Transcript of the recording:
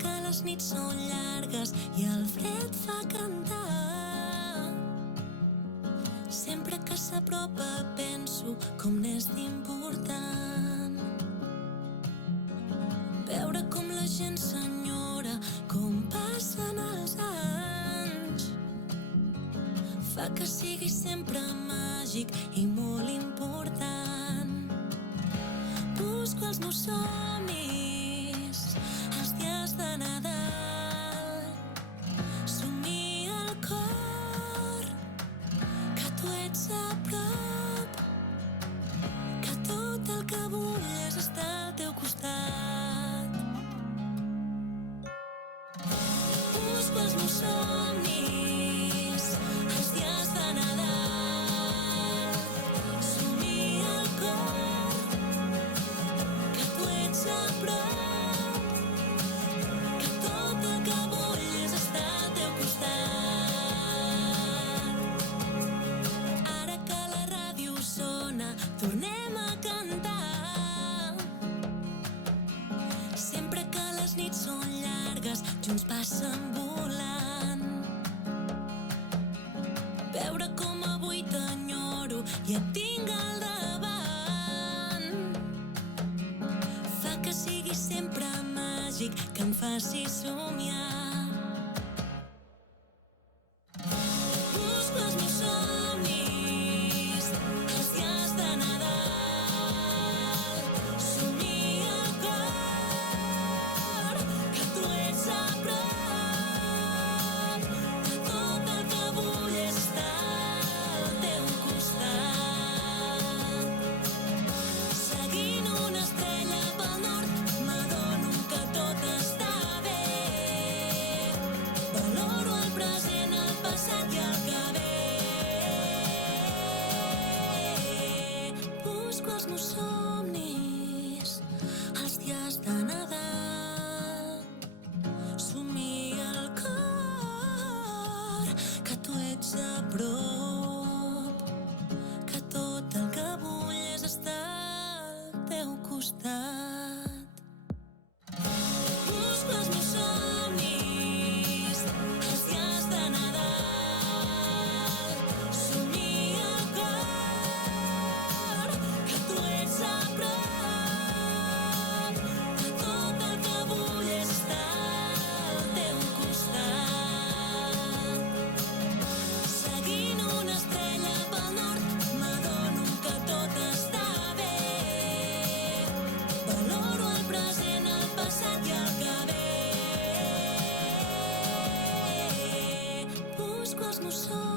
que les nits són llargues i el fred fa cantar. Sempre que s'apropa penso com n'és d'important veure com la gent s'enyora, com passen els anys. Fa que sigui sempre màgic i molt important. Busco els meus somnis, els dies de Nadal. Somia el cor que tu ets a prop, que tot el que vull és estar al teu costat. Busco els meus somnis, els dies de Nadal. Somia el cor que tu ets a prop, que tot el que vull és estar al teu costat. Ara que la ràdio sona, tornem a cantar. Sempre que les nits són llargues, junts passen volant. Veure com avui t'enyoro i et tinc al davant fa que sigui sempre màgic, que em faci somiar. Busco els meus somnis, els dies de Nadal. Somia el cor que tu ets a prop, que tot el que vull és estar al teu costat. Seguint una estrella pel nord, m'adono que tot està bé. Valoro el present, el passat i el que ve. Busco els meus somnis, els dies de Nadal. Somia el cor que tu ets a prop, que tot el que vull és estar al teu costat. Busco els meus somnis, els dies de Nadal. Somia el cor que tu ets a prop, que tot el que vull és estar al teu costat. Seguint una estrella pel nord, m'adono que tot està bé. Valoro el present, el passat i el que ve. Busco els meus somnis.